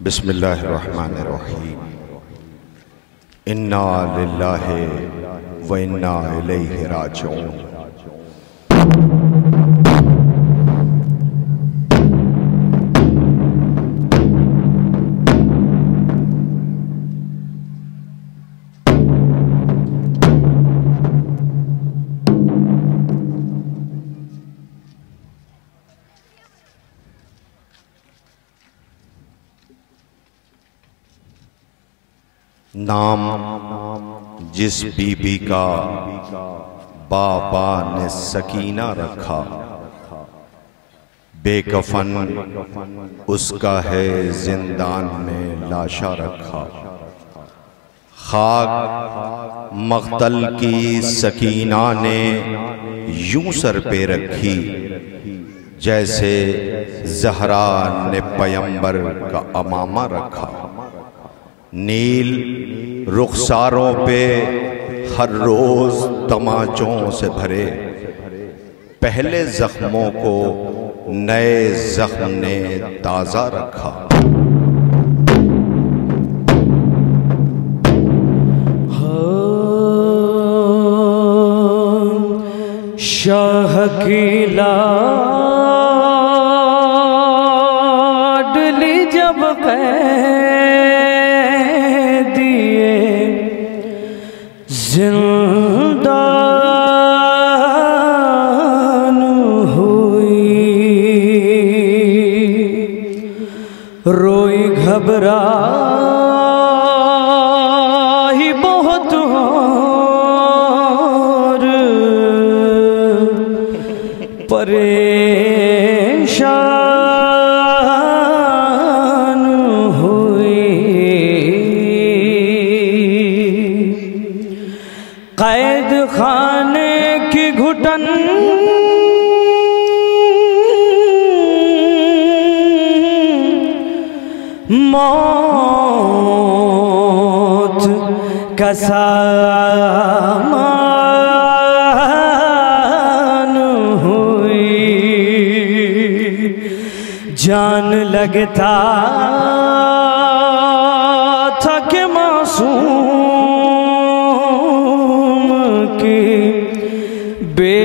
बिस्मिल्लाहिर्रहमानिर्रहीम। इन्ना लिल्लाहि व इन्ना इलैहि राजिऊन। नाम जिस बीबी का बाबा ने सकीना रखा, बेकफन उसका है जिंदान में लाशा रखा। खाक मख्तल की सकीना ने यूं सर पे रखी, जैसे ज़हरा ने पैगंबर का अमामा रखा। नील रुखसारों पे हर रोज तमाचों से भरे, पहले जख्मों को नए जख्म ने ताज़ा रखा। शाह की लाडली जब जिंदान हुई, रोई घबराई बहुत और परेशान हुई। कैद खाने की घुटन मौत का सामान हुई। जान लगता था कि मासूम की बेजान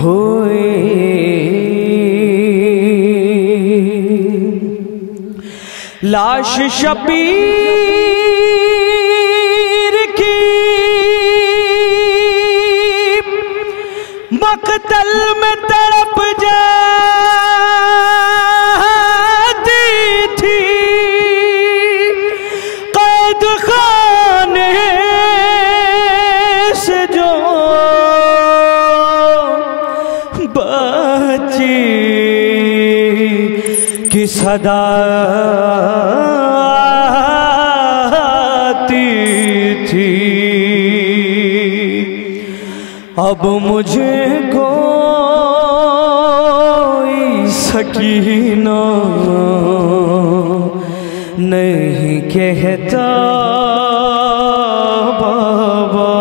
हुई। लाश शबीर की मक़तल में तड़प जाती थी। कैद खाने से जो बची की सदा आती थी। अब मुझे कोई सकीना नहीं कहता बाबा,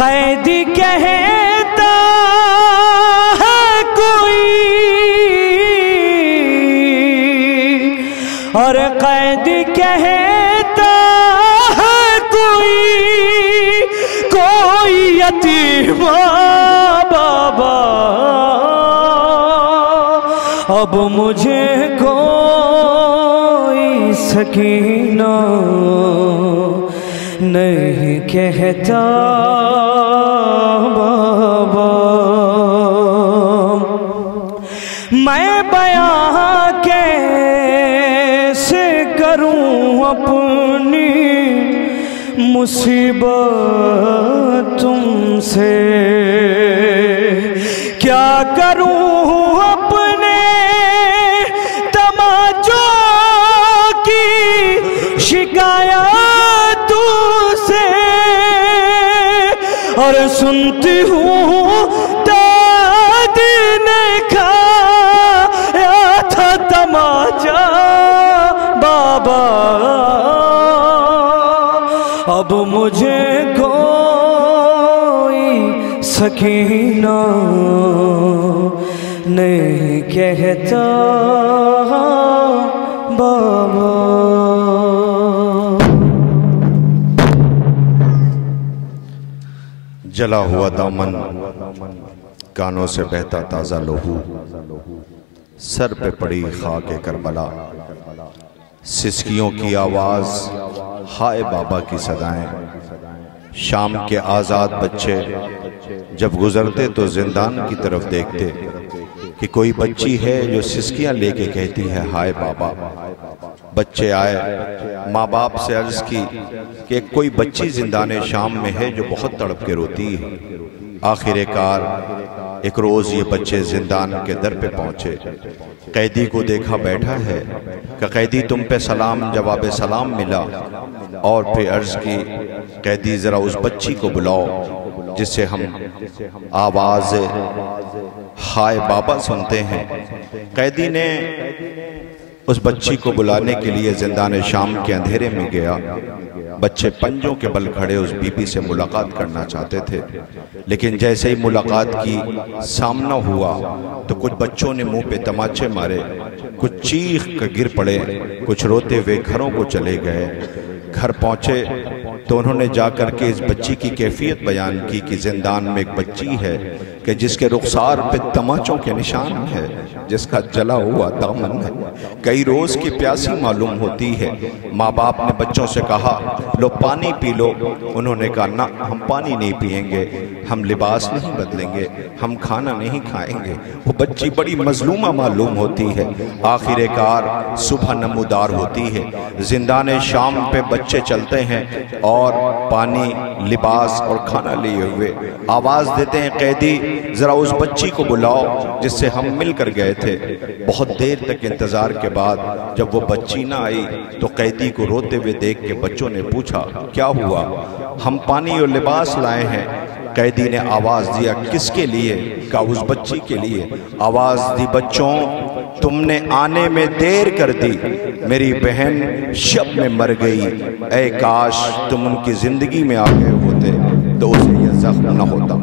कैदी कहता है कोई, और कैदी कहता है कोई, कोई यतीमा बाबा। अब मुझे कोई सकीना नहीं कहता बाबा। मैं बयां कैसे करूं अपनी मुसीबत तुमसे, क्या करूं अपने तमाचों की शिकायत से। और सुनती हूँ दादी ने खाया था तमाचा बाबा, अब मुझे कोई सकीना नहीं कहता बाबा। जला हुआ दामन, कानों से बहता ताज़ा लहू, सर पे पड़ी खाके करबला, सिसकियों की आवाज़, हाय बाबा की सदाएं। शाम के आज़ाद बच्चे जब गुजरते तो जिंदान की तरफ देखते कि कोई बच्ची है जो सिसकियां लेके कहती है हाय बाबा। बच्चे आए, माँ बाप से अर्ज की कि कोई बच्ची जिंदान शाम में है जो बहुत तड़प के रोती है। आखिरकार एक रोज़ ये बच्चे जिंदान के दर पे पहुँचे। कैदी को देखा बैठा है कि कैदी तुम पे सलाम जवाब सलाम मिला, और फिर अर्ज की कैदी ज़रा उस बच्ची को बुलाओ जिससे हम आवाज़ हाय बाबा सुनते हैं। कैदी ने उस बच्ची को बुलाने के लिए जिंदान शाम के अंधेरे में गया। बच्चे पंजों के बल खड़े उस बीबी से मुलाकात करना चाहते थे, लेकिन जैसे ही मुलाकात की सामना हुआ तो कुछ बच्चों ने मुंह पे तमाचे मारे, कुछ चीख कर गिर पड़े, कुछ रोते हुए घरों को चले गए। घर पहुंचे तो उन्होंने जाकर के इस बच्ची की कैफियत बयान की कि जिंदान में एक बच्ची है कि जिसके रुखसार पे तमाचों के निशान है, जिसका जला हुआ दामन है, कई रोज की प्यासी मालूम होती है। माँ बाप ने बच्चों से कहा लो पानी पी लो। उन्होंने कहा ना, हम पानी नहीं पिएंगे, हम लिबास नहीं बदलेंगे, हम खाना नहीं खाएंगे। वो बच्ची बड़ी मजलूमा मालूम होती है। आखिरकार सुबह नमूदार होती है। जिंदान शाम पे बच्चे चलते हैं और पानी, लिबास और खाना लिए हुए आवाज देते हैं कैदी जरा उस बच्ची को बुलाओ जिससे हम मिलकर गए थे। बहुत देर तक इंतजार के बाद जब वो बच्ची ना आई तो कैदी को रोते हुए देख के बच्चों ने पूछा क्या हुआ? हम पानी और लिबास लाए हैं। कैदी ने आवाज दिया किसके लिए? कहा उस बच्ची के लिए। आवाज दी बच्चों तुमने आने में देर कर दी, मेरी बहन शब में मर गई। ऐ काश तुम उनकी जिंदगी में आ गए होते तो उसे यह जख्म न होता।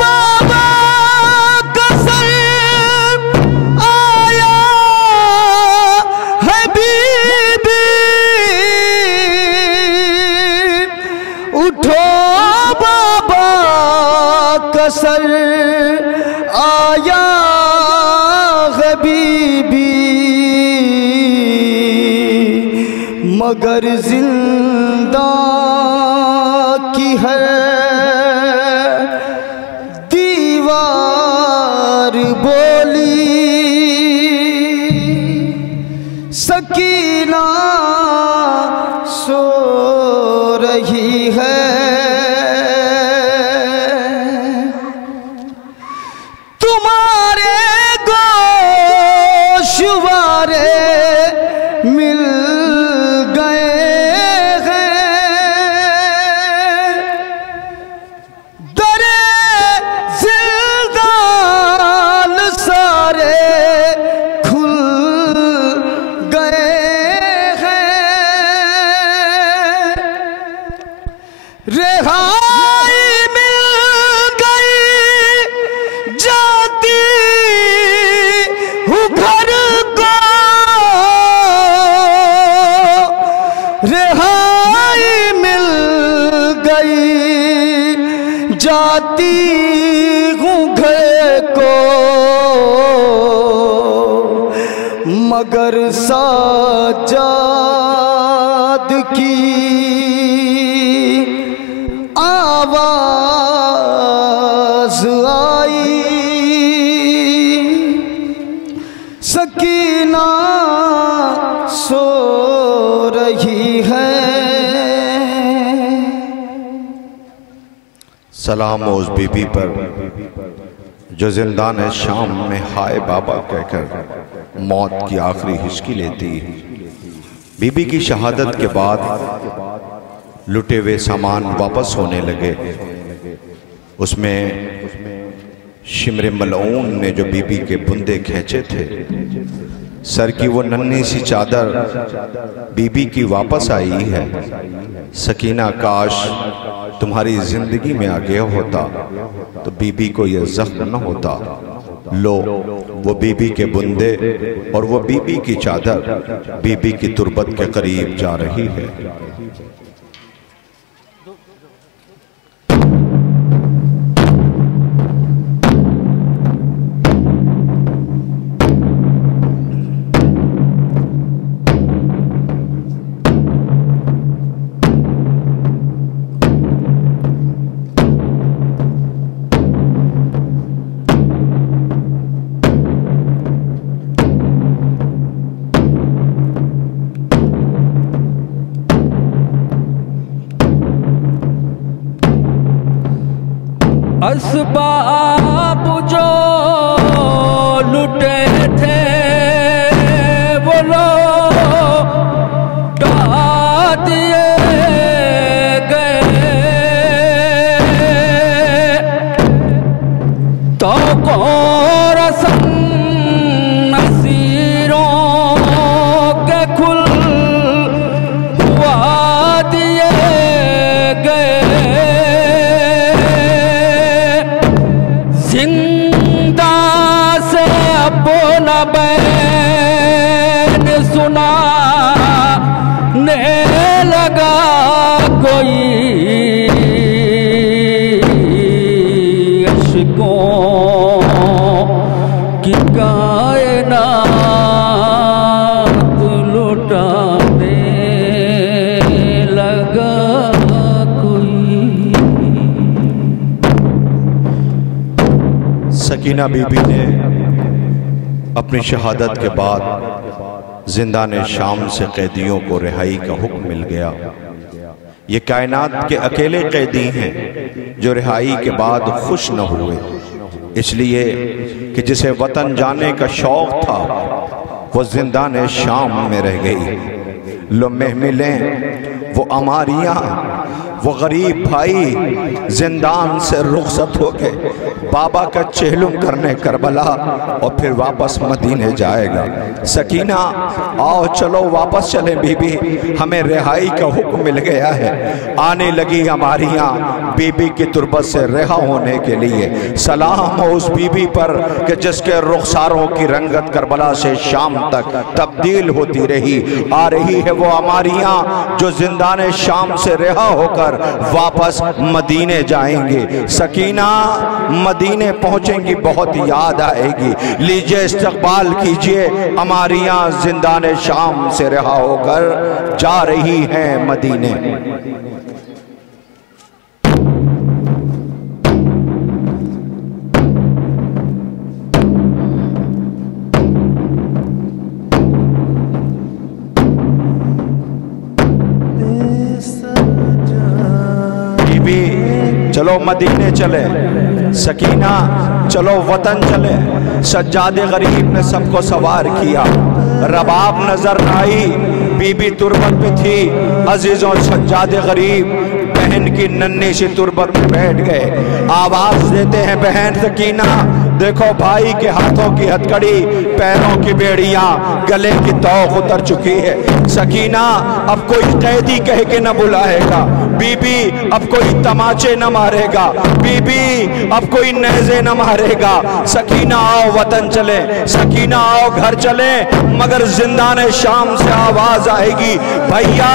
बाबा का सर आया है बीबी, उठो बाबा का सर आया है बीबी, मगर जिंदा की है दीवार बोली, सकीना सो रही है, तुम्हारे गोशवारे मिल गए हैं, दरे जिंदान सारे खुल गए हैं, रिहाई मिल गई जाती हूँ घर को, रिहाई मिल गई जाती हूँ घर को, मगर साजाद की आवाज आई, सकीना सो रही है। सलाम उस बीबी पर जो जिंदान शाम में हाय बाबा कहकर मौत की आखिरी हिचकी लेती है। बीबी की शहादत के बाद लुटे हुए सामान वापस होने लगे। उसमें शिमरे मलऊन ने जो बीबी के बुंदे खींचे थे, सर की वो नन्ही सी चादर बीबी की वापस आई है। सकीना, काश तुम्हारी जिंदगी में आ गया होता तो बीबी को यह जख्म न होता। लो, वो बीबी के बुंदे और वो बीबी की चादर बीबी की तुरबत के करीब जा रही है। असबाब जो लुटे थे वो लौटा दिए गए, तो रसम नसीरों के खुल हुआ दिए गए, जिंदा से अपना बैन सुनाने लगा कोई, अश्कों की कायनात लुटाने लगा कोई। सकीना बीबी ने अपनी शहादत के बाद जिंदान शाम से कैदियों को रिहाई का हुक्म मिल गया। ये कायनात के अकेले कैदी हैं जो रिहाई के बाद खुश न हुए, इसलिए कि जिसे वतन जाने का शौक था वो जिंदान शाम में रह गई। लो महमिलें वो अमारियाँ, वो गरीब भाई जिंदान से रुखसत हो गए, बाबा का चेहलुम करने करबला और फिर वापस मदीने जाएगा। सकीना आओ चलो वापस चले बीबी, हमें रिहाई का हुक्म मिल गया है। आने लगी हमारी यहाँ बीबी की तुरबत से रिहा होने के लिए। सलाम हो उस बीबी पर कि जिसके रुखसारों की रंगत करबला से शाम तक तब्दील होती रही। आ रही है वो हमारी यहाँ जो जिंदाने शाम से रिहा होकर वापस मदीने जाएंगे। सकीना मदीने पहुंचेंगी, बहुत याद आएगी। लीजिए इस्तकबाल कीजिए, हमारी यहाँ जिंदाने शाम से रिहा होकर जा रही हैं मदीने। चलो मदीने चले, सकीना चलो वतन चले। सज्जादे गरीब ने सबको सवार किया, रबाब नजर आई, बीबी तुरबत पे थी। अजीजों सज्जादे गरीब बहन की नन्ही सी तुरबत पे बैठ गए। आवाज देते हैं बहन सकीना, देखो भाई के हाथों की हथकड़ी, पैरों की बेड़ियां, गले की तौक उतर चुकी है। सकीना अब कोई कैदी कह के न बुलाएगा, बीबी अब कोई तमाचे न मारेगा, बीबी अब कोई नेज़े न मारेगा। सकीना आओ वतन चले, सकीना आओ घर चले। मगर जिंदाने शाम से आवाज आएगी, भैया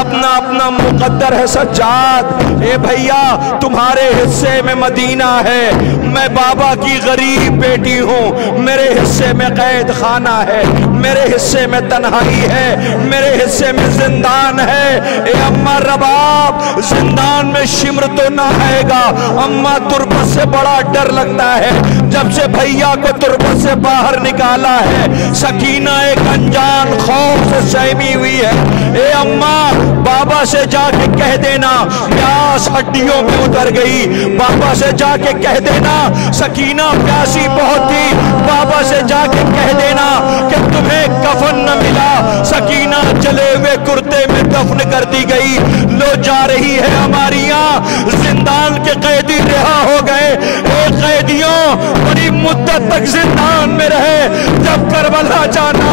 अपना अपना मुकद्दर है सज्जाद। ए भैया तुम्हारे हिस्से में मदीना है, मैं बाबा की गरीब बेटी हूँ, मेरे हिस्से में कैद खाना है, मेरे हिस्से में तन्हाई है, मेरे हिस्से में जिंदान है। ए अम्मा रबाब जिंदान में शिम्र तो ना आएगा, अम्मा तुरबत से बड़ा डर लगता है। जब से भैया को तुरबत से बाहर निकाला है, सकीना एक अनजान खौफ से सहमी हुई है। ए अम्मा बाबा से जाके कह देना प्यास हड्डियों में उतर गई, बाबा से जाके कह देना सकीना प्यासी बहुत थी, बाबा से जाके कह देना कि तुम्हें कफन न मिला, सकीना जले हुए कुर्ते में दफन कर दी गई। लो जा रही है हमारी यहाँ, जिंदान के कैदी रिहा हो गए। कैदियों बड़ी मुद्दत तक जिंदान में रहे, जब करबला जाना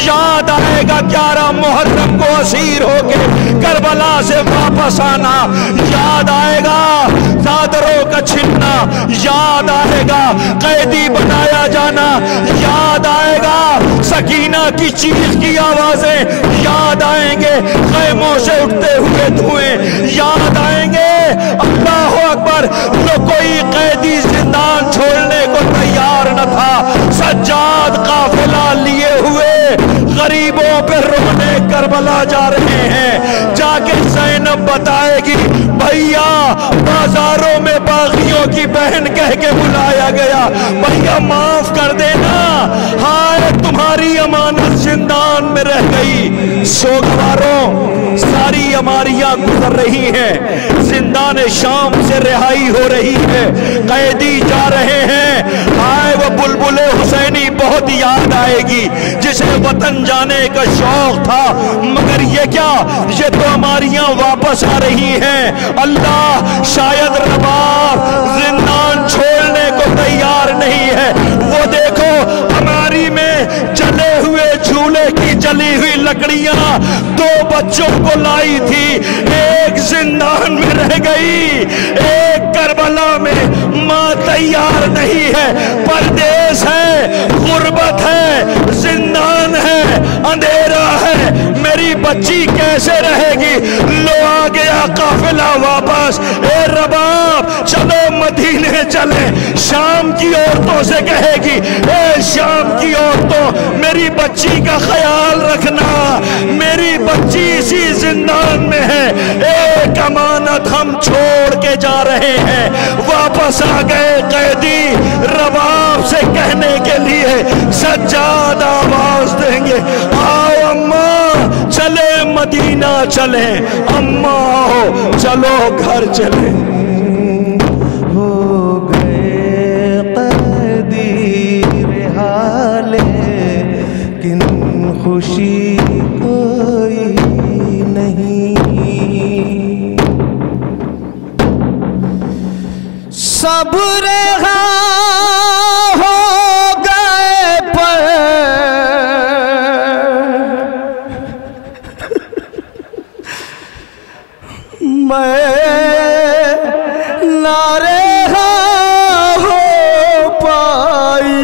याद आएगा, 11 मुहर्रम को असीर होके करबला से वापस आना याद आएगा, चादरों का छिनना याद आएगा, कैदी बनाया जाना याद आएगा, सकीना की चीख की आवाजें याद आएंगे, खैमों से उठते हुए धुएं याद आएंगे। अल्लाह अकबर। तो कोई कैदी जिंदान छोड़ने को तैयार न था। सज्जाद काफिला लिए हुए गरीबों पे रोने करबला जा रहे हैं। जाके ज़ैनब बताएगी भैया बाजारों में बागियों की बहन कह के बुलाया गया, भैया माफ कर देना, हाय तुम्हारी अमानत जिंदान में रह गई। सोगवारों सारी अमारियां गुजर रही हैं, जिंदान शाम से रिहाई हो रही है, कैदी जा रहे हैं। हाय वो बुलबुले हुसैनी बहुत याद आएगी, जिसे वतन जाने का शौक था, मगर ये क्या, ये तो अमारियां वापस आ रही हैं। अल्लाह शायद रबाब जिंदान छोड़ने को तैयार नहीं है। वो देखो हमारी में जले हुए झूले की जली हुई लकड़ियां 2 बच्चों को लाई थी, एक जिंदान में रह गई, एक करबला में मां तैयार नहीं है, परदेश है, गुर्बत है, जिंदान है, अंधेरा है, मेरी बच्ची कैसे रहेगी। लो आ गया काफिला वापस। ए रबाब चलो मदीने चले, शाम की औरतों से कहेगी, ए शाम की औरतों मेरी बच्ची का ख्याल रखना, मेरी बच्ची इसी जिंदान में है, एक अमानत हम छोड़ के जा रहे हैं। वापस आ गए कैदी रबाब से कहने के लिए, सज्जाद आवाज देंगे, आओ अम्मा चले मदीना चले, अम्मा हो चलो घर चले। हो गए कैदी रिहाले, किन खुशी कोई नहीं। सब रेहा हो गए पर मैं ना रेहा हो पाई।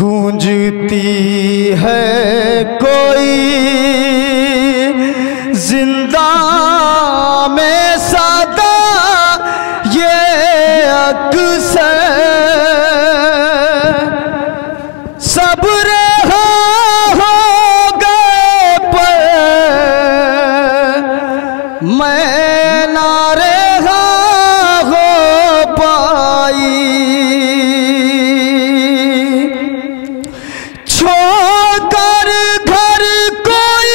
गूंजती है कोई जिंदा में सदा ये अक्सर सब रेहा हो गए पर मैं ना रेहा हो पाई। छोड़कर घर कोई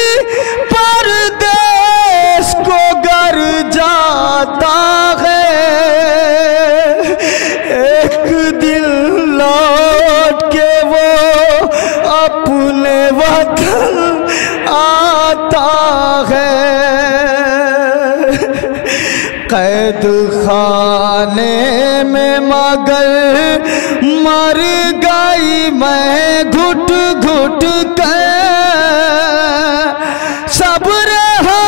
परदेश को घर जाता है, एक दिन लौट के वो अपने वतन आता है। कैद खाने में मगर मर गई मैं घुट घुट कर। सब रेहा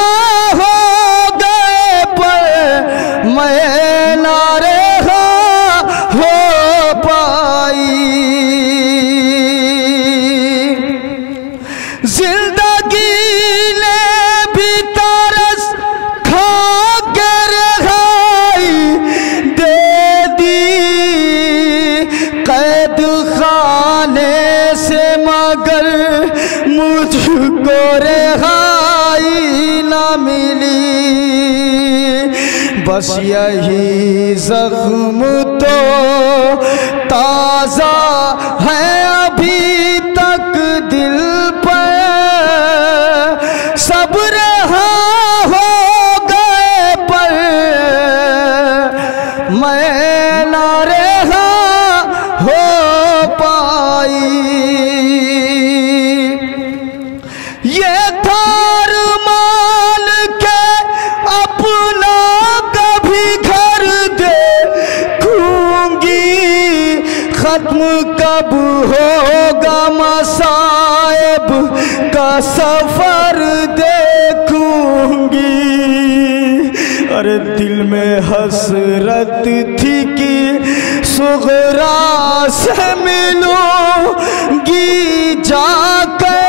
हो गए पर मैं ना रेहा हो पाई। जिंदगी ने भी तरस खा के रहाई दे दी कैद खाने से, मगर मुझको रिहाई न मिली। बस यही जख्म तो ताज़ा है अभी तक दिल पर। सब रेहा हो गए पर मैं ना रेहा हो पाई। ये थार मान के अपना कभी घर देखूंगी, खत्म कब होगा मसाइब का सफर देखूंगी। अरे दिल में हसरत थी कि सुगरा से मिलूंगी जाकर,